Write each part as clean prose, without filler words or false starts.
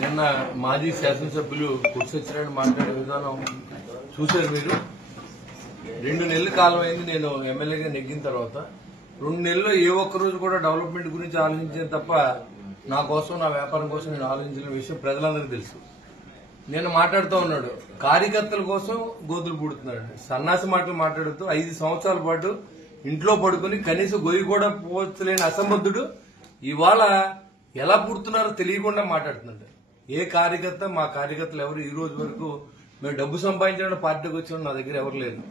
నిన్న మాజీ శాసనసభ్యులు కుర్సొచ్చినట్టు మాట్లాడే విధానం చూశారు మీరు. 2 నెలల కాలం అయింది నేను ఎమ్మెల్యేగా నెగ్గిన తర్వాత. 2 నెలల్లో ఏ ఒక్క రోజు కూడా డెవలప్మెంట్ గురించి ఆలోచించాను తప్ప నా కోసం, నా వ్యాపారం కోసం నేను ఆలోచించిన విషయం ప్రజలందరికీ తెలుసు. నేను మాట్లాడుతూ ఉన్నాడు, కార్యకర్తల కోసం గోతులు పూడుతున్నాడు. సన్నాసి మాటలు మాట్లాడుతూ 5 సంవత్సరాల పాటు ఇంట్లో పడుకుని కనీసం గొయ్యి కూడా పోచలేని అసమర్థుడు ఇవాళ ఎలా పుడుతున్నారో తెలియకుండా మాట్లాడుతున్నాడు. ఏ కార్యకర్త, మా కార్యకర్తలు ఎవరు ఈ రోజు వరకు మేము డబ్బు సంపాదించడానికి పార్టీకి వచ్చిన నా దగ్గర ఎవరు లేరు.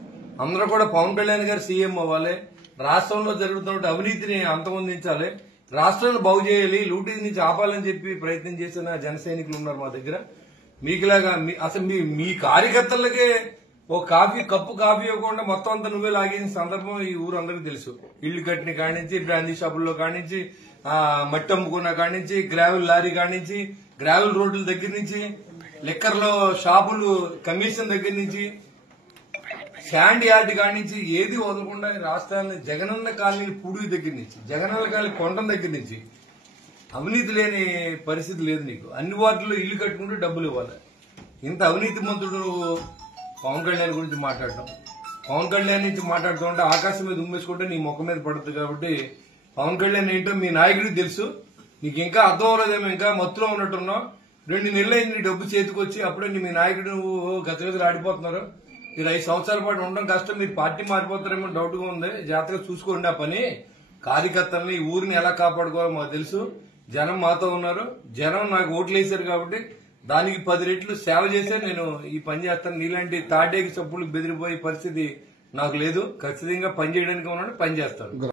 అందరూ కూడా పవన్ కళ్యాణ్ గారు సీఎం అవ్వాలి, రాష్ట్రంలో జరుగుతున్న అవినీతిని అంతమొందించాలి, రాష్ట్రాన్ని బాగు చేయాలి, లూటీ నుంచి ఆపాలని చెప్పి ప్రయత్నం చేసిన జన సైనికులు ఉన్నారు మా దగ్గర. మీకులాగా అసలు మీ కార్యకర్తలకే ఓ కప్పు కాఫీ ఇవ్వకుండా మొత్తం అంతా నువ్వే లాగిన సందర్భం ఈ ఊరందరికీ తెలుసు. ఇళ్లు కట్టిన కానించి, బ్రాందీ షాపుల్లో కానించి, మట్టి అమ్ముకున్న కానించి, గ్రావెల్ లారీ కానించి, గ్రావెల్ రోడ్ల దగ్గర నుంచి, లిక్కర్లో షాపులు కమిషన్ దగ్గర నుంచి, శాండ్ యార్డ్ కానించి ఏది వదలకుండా రాష్ట్రాన్ని జగనన్న కాలనీ పూడి దగ్గర నుంచి, జగనన్న కాలనీ కొండం దగ్గర నుంచి అవినీతి లేని పరిస్థితి లేదు నీకు. అన్ని వార్డుల్లో ఇల్లు కట్టుకుంటూ డబ్బులు ఇవ్వాలి. ఇంత అవినీతి మంత్రుడు పవన్ కళ్యాణ్ గురించి మాట్లాడటం, పవన్ కళ్యాణ్ నుంచి మాట్లాడుతుంటే ఆకాశం మీద ఉమ్మేసుకుంటే నీ ముఖం మీద పడుతుంది. కాబట్టి పవన్ కళ్యాణ్ ఏంటో మీ నాయకుడికి తెలుసు. నీకు ఇంకా అర్థం అవ్వలేదేమో, ఇంకా మత్తులో ఉన్నట్టున్నావు. 2 నెలలు అయింది నీ డబ్బు చేతికి వచ్చి, అప్పుడే మీ నాయకుడు గతగతలు ఆడిపోతున్నారు. మీరు 5 సంవత్సరాల పాటు ఉండడం కష్టం, మీరు పార్టీ మారిపోతారేమో డౌట్ గా ఉంది. జాగ్రత్తగా చూసుకోండి ఆ పని. కార్యకర్తల్ని, ఈ ఊరిని ఎలా కాపాడుకోవాలో మాకు తెలుసు. జనం మాతో ఉన్నారు. జనం నాకు ఓట్లు వేశారు కాబట్టి దానికి 10 రెట్లు సేవ చేసే నేను ఈ పని చేస్తాను. నీలాంటి తాటేకి చప్పులకు బెదిరిపోయే పరిస్థితి నాకు లేదు. ఖచ్చితంగా పని చేయడానికి ఉన్నాడు, పని చేస్తాను.